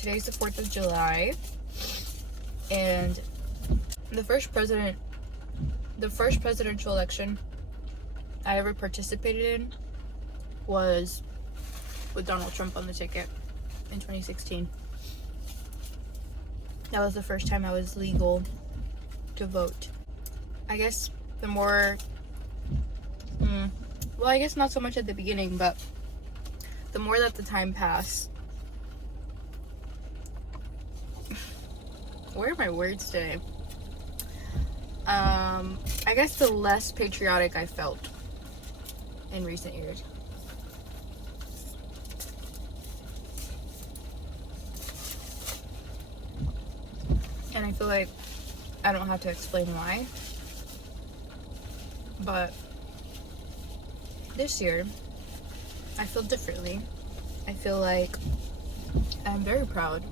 today's the 4th of July, and the first presidential election I ever participated in was with Donald Trump on the ticket in 2016. That was the first time I was legal to vote. I guess the more, well, I guess not so much at the beginning, but the more that the time passed, where are my words today? I guess the less patriotic I felt in recent years. And I feel like I don't have to explain why. But this year, I feel differently. I feel like I'm very proud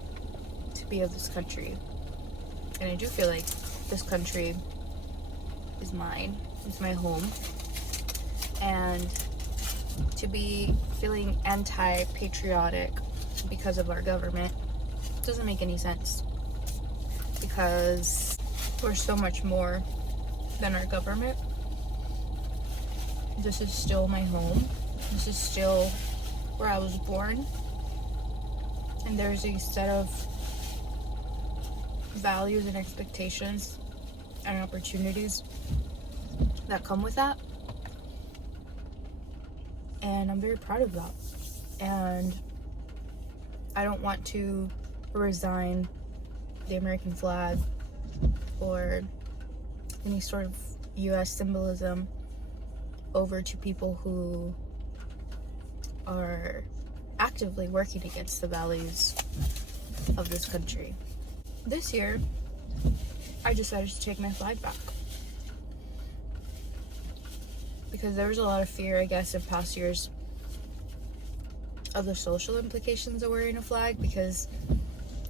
to be of this country. And I do feel like this country is mine. It's my home. And to be feeling anti-patriotic because of our government doesn't make any sense. Because we're so much more than our government. This is still my home. This is still where I was born. And there's a set of values and expectations and opportunities that come with that. And I'm very proud of that. And I don't want to resign the American flag or any sort of US symbolism over to people who are actively working against the values of this country. This year, I decided to take my flag back. Because there was a lot of fear, I guess, in past years of the social implications of wearing a flag, because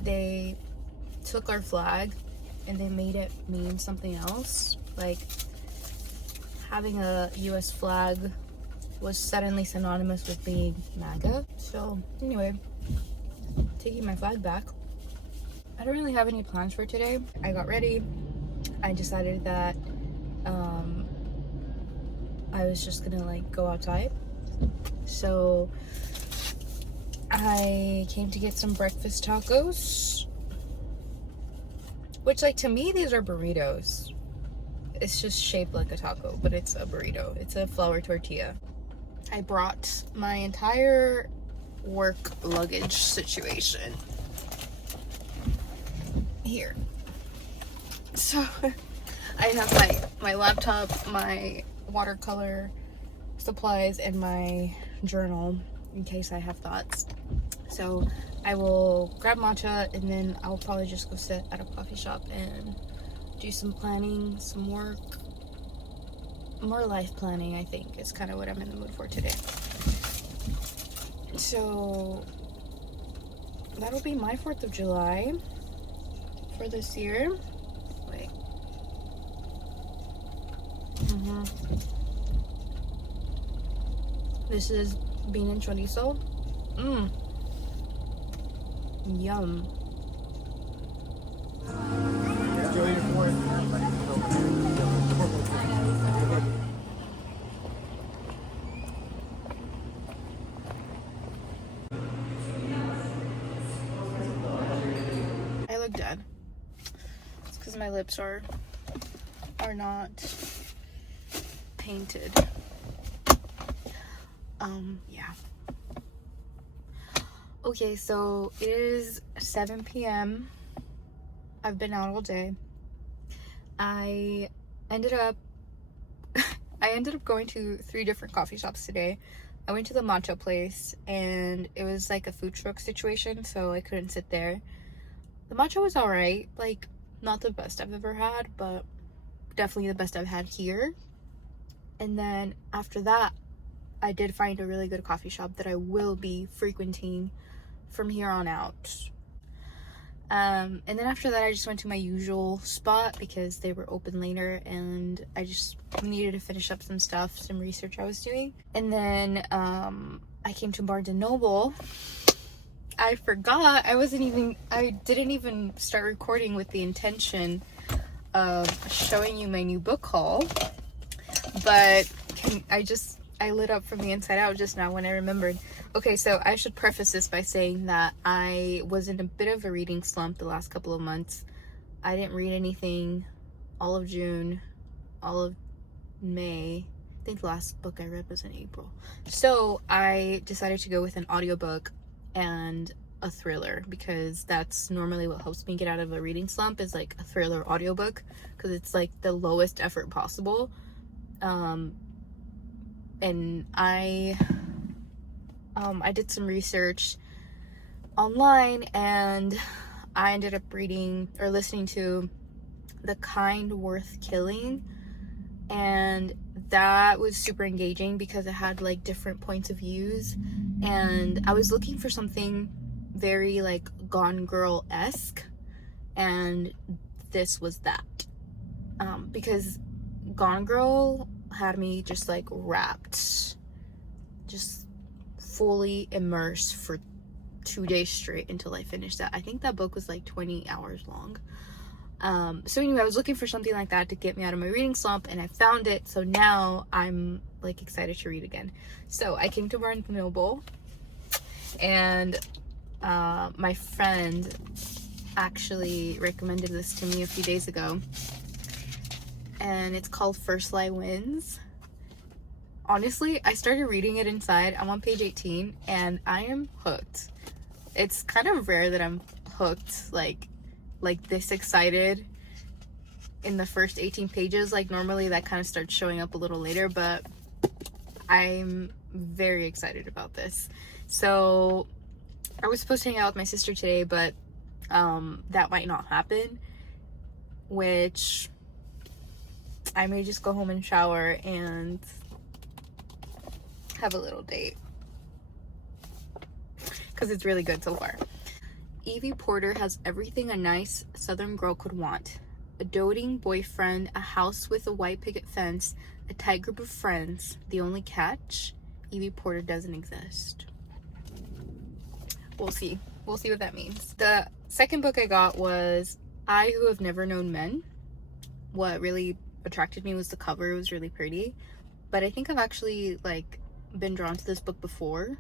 they took our flag and they made it mean something else. Like, having a US flag was suddenly synonymous with being MAGA. So anyway, taking my flag back. I don't really have any plans for today. I got ready. I decided that I was just gonna like go outside. So I came to get some breakfast tacos, which, like, to me, these are burritos. It's just shaped like a taco, but it's a burrito. It's a flour tortilla. I brought my entire work luggage situation here. So I have my laptop, my watercolor supplies, and my journal in case I have thoughts. So I will grab matcha, and then I'll probably just go sit at a coffee shop and do some planning, some work, more life planning. I think is kind of what I'm in the mood for today. So that'll be my 4th of July for this year. Wait. This is bean and chorizo. Yum. I look dead. It's because my lips are not painted. Yeah. Okay, so it is 7 p.m. I've been out all day. I ended up going to 3 different coffee shops today. I went to the matcha place, and it was like a food truck situation, so I couldn't sit there. The matcha was alright, like, not the best I've ever had, but definitely the best I've had here. And then after that, I did find a really good coffee shop that I will be frequenting from here on out. And then after that, I just went to my usual spot because they were open later, and I just needed to finish up some stuff, some research I was doing. And then I came to Barnes & Noble I forgot. I didn't even start recording with the intention of showing you my new book haul. But I lit up from the inside out just now when I remembered. Okay, so I should preface this by saying that I was in a bit of a reading slump the last couple of months. I didn't read anything all of June, all of May. I think the last book I read was in April. So I decided to go with an audiobook and a thriller, because that's normally what helps me get out of a reading slump, is like a thriller audiobook, because it's like the lowest effort possible. And I did some research online, and I ended up reading or listening to The Kind Worth Killing, and that was super engaging because it had like different points of views, and I was looking for something very like Gone Girl-esque, and this was that. Because Gone Girl had me just like wrapped, just fully immersed for 2 days straight until I finished that. I think that book was like 20 hours long. So anyway, I was looking for something like that to get me out of my reading slump, and I found it. So now I'm like excited to read again. So I came to Barnes & Noble, and my friend actually recommended this to me a few days ago, and it's called First Lie Wins. Honestly, I started reading it inside. I'm on page 18 and I am hooked. It's kind of rare that I'm hooked like this excited in the first 18 pages. Like normally that kind of starts showing up a little later, but I'm very excited about this. So I was supposed to hang out with my sister today, but that might not happen, which I may just go home and shower and have a little date, because it's really good so far. Evie Porter has everything a nice Southern girl could want: a doting boyfriend, a house with a white picket fence, a tight group of friends. The only catch? Evie Porter doesn't exist. We'll see what that means. The second book I got was I Who Have Never Known Men. What really attracted me was the cover. It was really pretty, but I think I've actually like been drawn to this book before,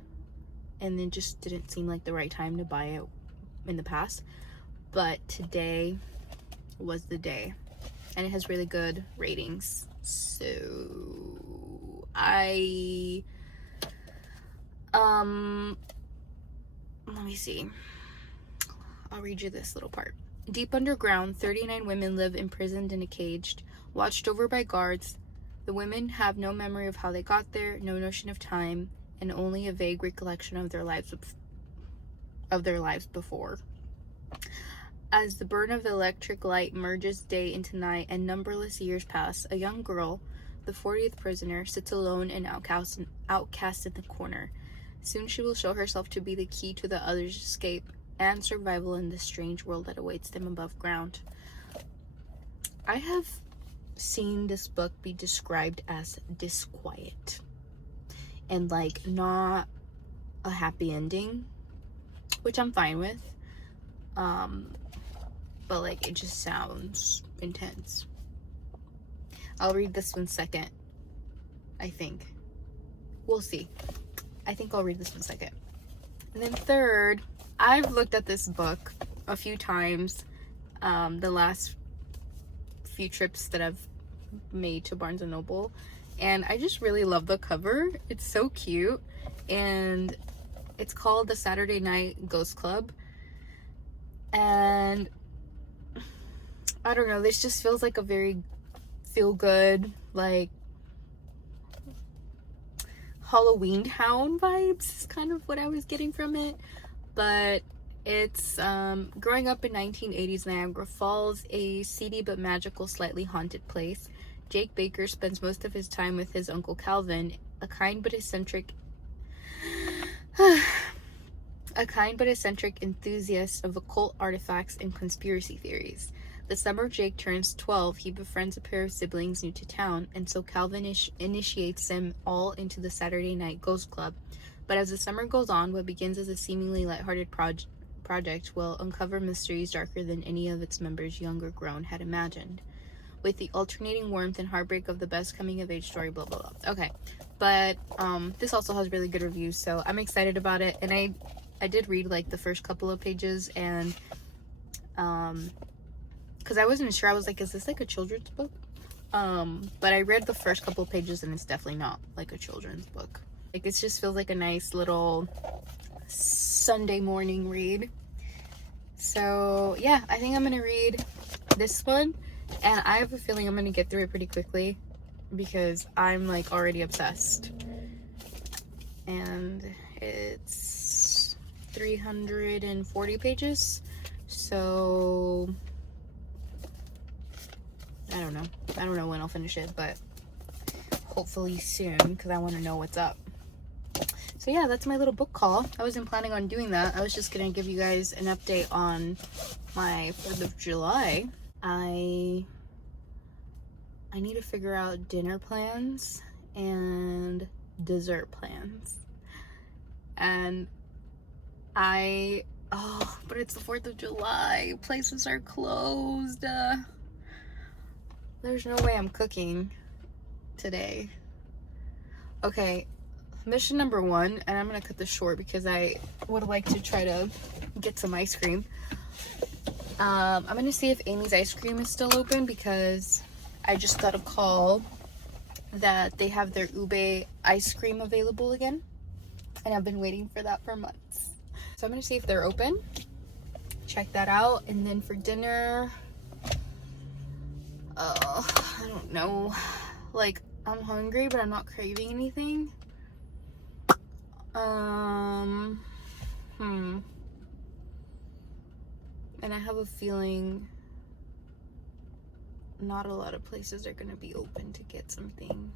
and it just didn't seem like the right time to buy it in the past. But today was the day, and it has really good ratings. So let me see. I'll read you this little part. Deep underground, 39 women live imprisoned in a cage, watched over by guards. The women have no memory of how they got there, no notion of time, and only a vague recollection of their lives before. As the burn of the electric light merges day into night and numberless years pass, a young girl, the 40th prisoner, sits alone and outcast in the corner. Soon she will show herself to be the key to the others' escape and survival in this strange world that awaits them above ground. I have seen this book be described as disquiet and like not a happy ending, which I'm fine with. But like it just sounds intense. I'll read this one second, I think. We'll see. I think I'll read this one second. And then third, I've looked at this book a few times the last few trips that I've made to Barnes & Noble, and I just really love the cover. It's so cute, and it's called The Saturday Night Ghost Club, and I don't know, this just feels like a very feel-good, like Halloween Town vibes is kind of what I was getting from it. But it's growing up in 1980s Niagara Falls, a seedy but magical, slightly haunted place. Jake Baker spends most of his time with his uncle Calvin, a kind but eccentric enthusiast of occult artifacts and conspiracy theories. The summer Jake turns 12, he befriends a pair of siblings new to town, and so Calvin initiates them all into the Saturday Night Ghost Club, But as the summer goes on, what begins as a seemingly lighthearted project will uncover mysteries darker than any of its members, young or grown, had imagined. With the alternating warmth and heartbreak of the best coming-of-age story, blah, blah, blah. Okay, but this also has really good reviews, so I'm excited about it. And I did read, like, the first couple of pages, and because I wasn't sure. I was like, is this like a children's book? But I read the first couple of pages, and it's definitely not like a children's book. Like, it just feels like a nice little Sunday morning read. So yeah, I think I'm gonna read this one, and I have a feeling I'm gonna get through it pretty quickly because I'm like already obsessed. And it's 340 pages, so I don't know when I'll finish it, but hopefully soon, because I want to know what's up. So yeah, that's my little book haul. I wasn't planning on doing that. I was just gonna give you guys an update on my 4th of July. I need to figure out dinner plans and dessert plans. And but it's the 4th of July. Places are closed. There's no way I'm cooking today. Okay, mission number 1, and I'm gonna cut this short because I would like to try to get some ice cream. I'm gonna see if Amy's ice cream is still open, because I just got a call that they have their ube ice cream available again, and I've been waiting for that for months. So I'm gonna see if they're open, check that out, and then for dinner, I don't know, like, I'm hungry but I'm not craving anything. And I have a feeling not a lot of places are gonna be open to get something.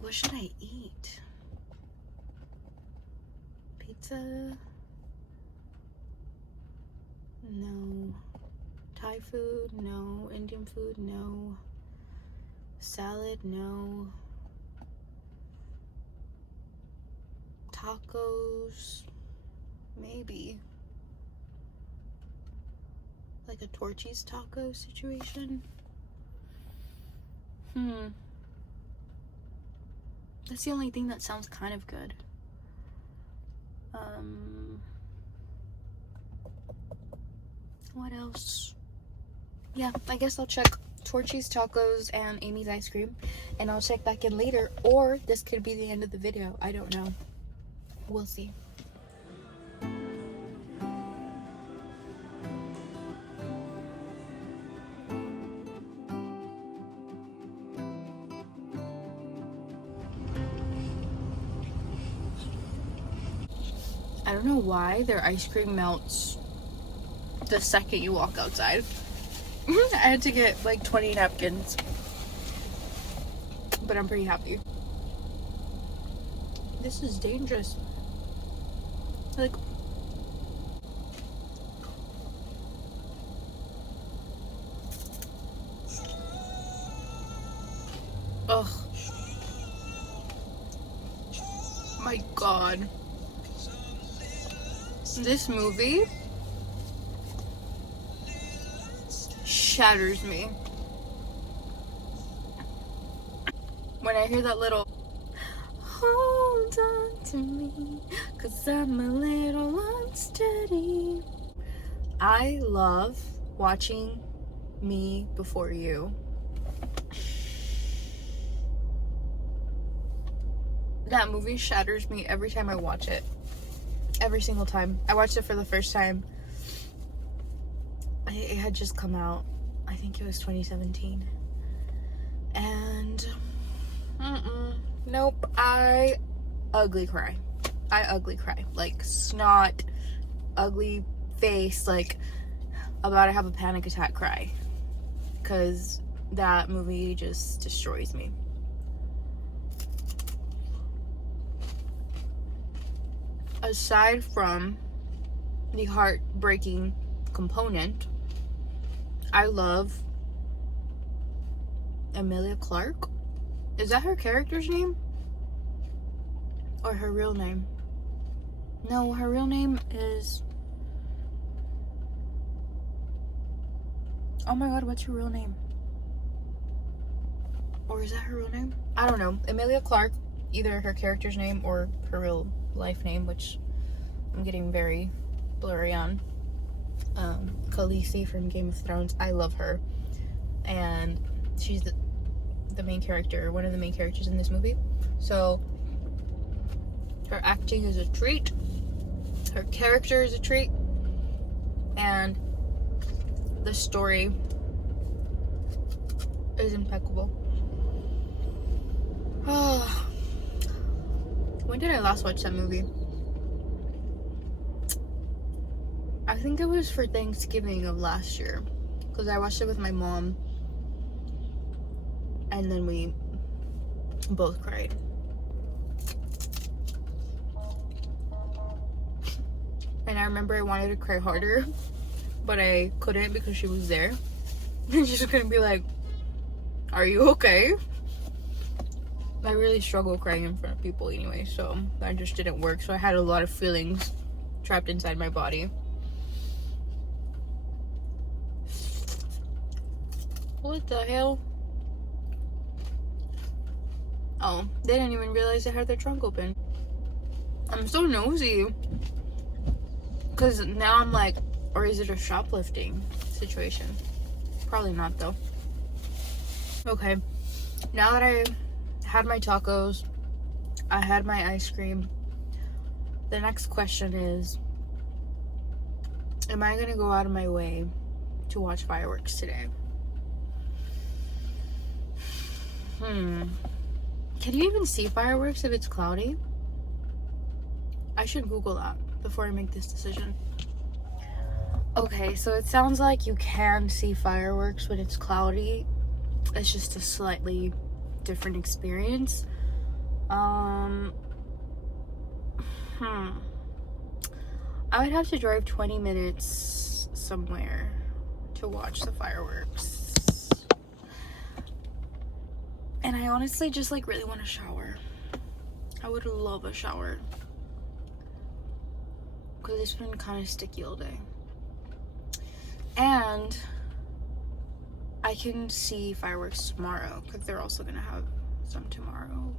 What should I eat? Pizza? No. Thai food? No. Indian food? No. Salad? No. Tacos? Maybe. Like a Torchy's taco situation? That's the only thing that sounds kind of good. What else? Yeah, I guess I'll check Torchy's tacos and Amy's ice cream, and I'll check back in later, or this could be the end of the video. I don't know. We'll see. I don't know why their ice cream melts the second you walk outside. I had to get like 20 napkins, but I'm pretty happy. This is dangerous. Like, ugh, my God, this movie shatters me. When I hear that little hold on to me, 'cause I'm a little unsteady. I love watching Me Before You. That movie shatters me every time I watch it. Every single time. I watched it for the first time. It had just come out. I think it was 2017. And nope, I ugly cry. Like snot, ugly face, like about to have a panic attack cry. 'Cause that movie just destroys me. Aside from the heartbreaking component, I love Emilia Clarke. Is that her character's name? Or her real name? No, her real name is... Oh my god, what's her real name? Or is that her real name? I don't know. Emilia Clarke, either her character's name or her real life name, which I'm getting very blurry on. Khaleesi from Game of Thrones. I love her. And she's the main character, one of the main characters in this movie. So, her acting is a treat. Her character is a treat. And the story is impeccable. When did I last watch that movie? I think it was for Thanksgiving of last year, because I watched it with my mom, and then we both cried. And I remember I wanted to cry harder, but I couldn't because she was there. And she's gonna be like, "Are you okay?" I really struggle crying in front of people anyway, so that just didn't work. So I had a lot of feelings trapped inside my body. What the hell? Oh, they didn't even realize they had their trunk open. I'm so nosy. Because now I'm like, or is it a shoplifting situation? Probably not though. Okay, now that I had my tacos, I had my ice cream, the next question is, am I gonna go out of my way to watch fireworks today? Can you even see fireworks if it's cloudy? I should Google that before I make this decision. Okay, so it sounds like you can see fireworks when it's cloudy. It's just a slightly different experience. I would have to drive 20 minutes somewhere to watch the fireworks. And I honestly just like really want a shower. I would love a shower, because it's been kind of sticky all day. And I can see fireworks tomorrow, because they're also gonna have some tomorrow.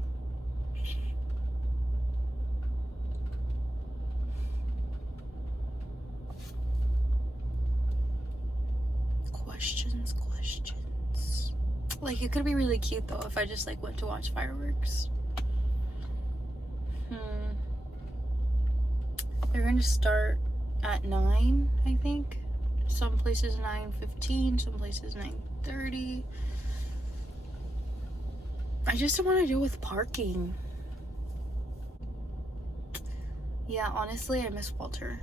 Questions. Like, it could be really cute though if I just like went to watch fireworks. They're going to start at 9, I think. Some places 9:15, some places 9:30. I just don't want to deal with parking. Yeah, honestly, I miss Walter.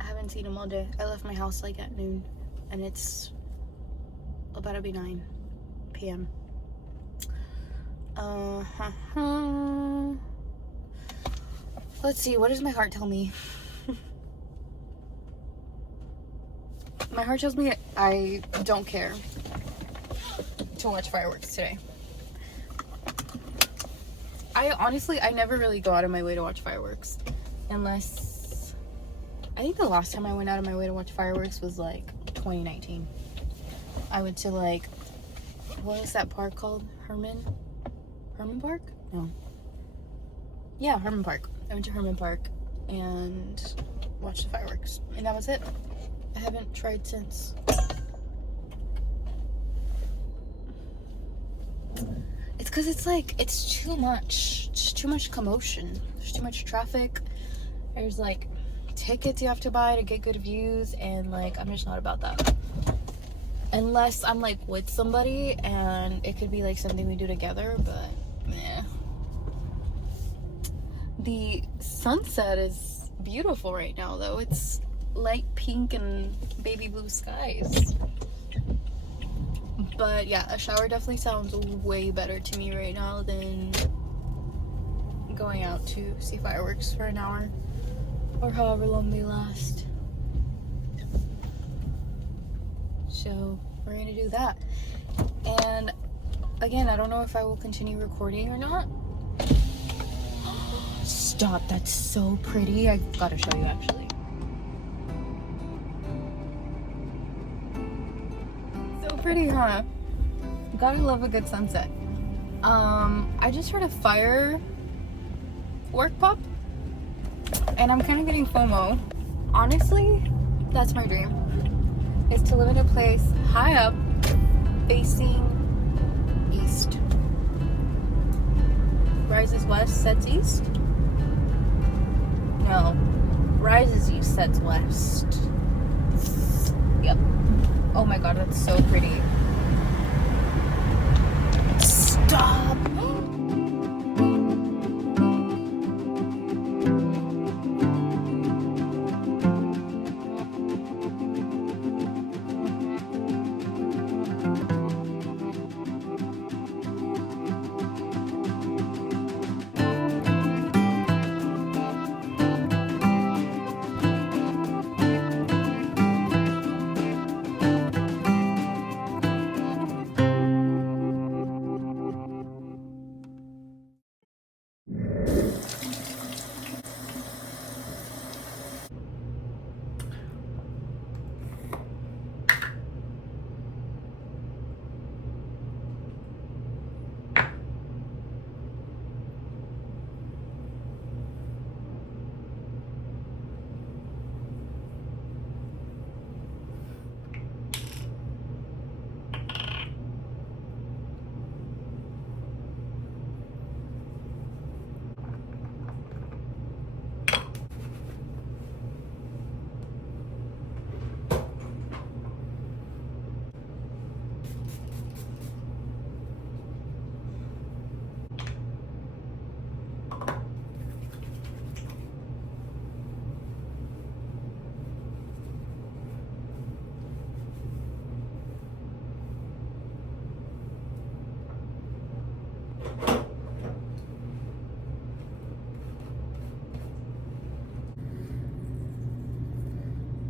I haven't seen him all day. I left my house like at noon, and it's about to be 9 p.m. Let's see, what does my heart tell me? My heart tells me I don't care to watch fireworks today. I never really go out of my way to watch fireworks, unless, I think the last time I went out of my way to watch fireworks was like 2019. I went to like, what was that park called? Herman Park? No. Yeah, Herman Park. I went to Herman Park and watched the fireworks, and that was it. I haven't tried since. It's because it's like, it's too much. It's too much commotion. There's too much traffic. There's like tickets you have to buy to get good views, and like, I'm just not about that. Unless I'm like with somebody and it could be like something we do together, but meh. The sunset is beautiful right now though. It's light pink and baby blue skies. But yeah, a shower definitely sounds way better to me right now than going out to see fireworks for an hour or however long they last. So we're gonna do that. And again, I don't know if I will continue recording or not. Stop, that's so pretty. I gotta show you actually. So pretty, huh? Gotta love a good sunset. I just heard a firework pop and I'm kind of getting FOMO. Honestly, that's my dream, is to live in a place high up facing east. Rises west, sets east? No. Rises east, sets west. Yep. Oh my god, that's so pretty. Stop!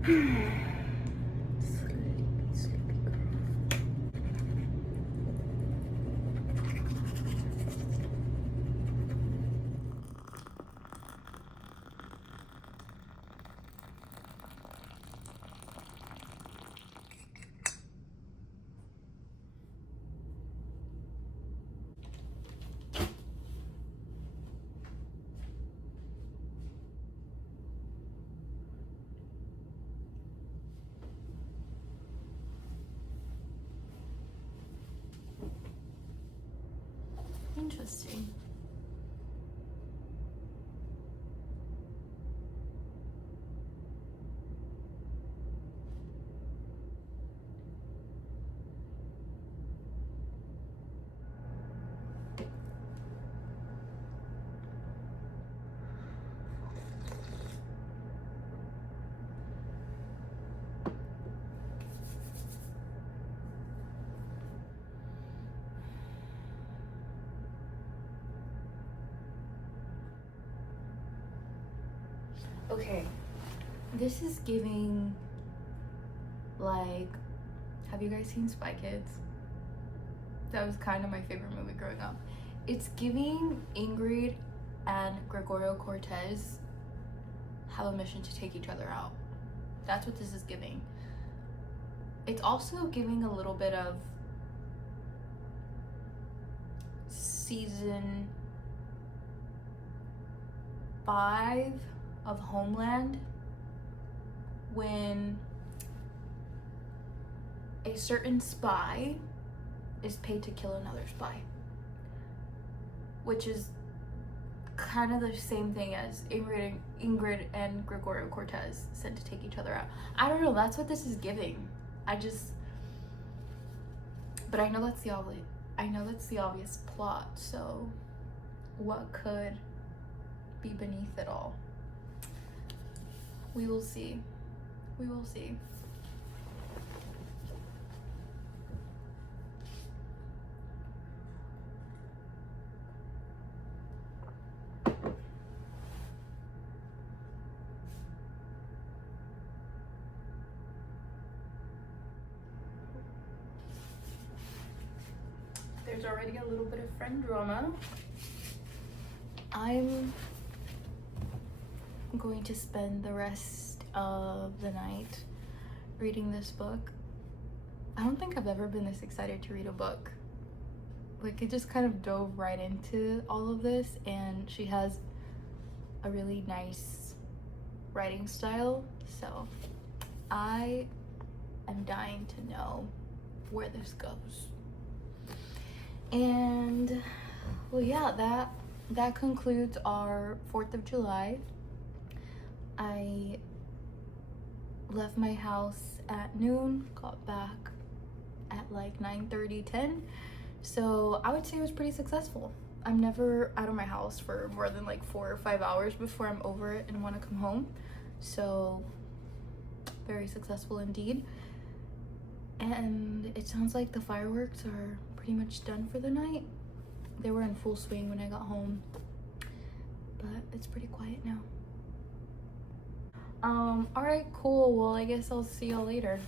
Sleepy girl. Interesting. Okay, this is giving, like, have you guys seen Spy Kids? That was kind of my favorite movie growing up. It's giving Ingrid and Gregorio Cortez have a mission to take each other out. That's what this is giving. It's also giving a little bit of season 5 of Homeland, when a certain spy is paid to kill another spy, which is kind of the same thing as Ingrid and Gregorio Cortez sent to take each other out. I don't know, that's what this is giving. But I know that's the obvious plot, so what could be beneath it all? We will see. We will see. there's already a little bit of friend drama. I'm going to spend the rest of the night reading this book. I don't think I've ever been this excited to read a book. Like, it just kind of dove right into all of this, and she has a really nice writing style, so I am dying to know where this goes. And well, yeah, that concludes our 4th of July. I left my house at noon, got back at like 9:30, 10. So I would say it was pretty successful. I'm never out of my house for more than like 4 or 5 hours before I'm over it and want to come home. So very successful indeed. And it sounds like the fireworks are pretty much done for the night. They were in full swing when I got home, but it's pretty quiet now. All right, cool. Well, I guess I'll see y'all later.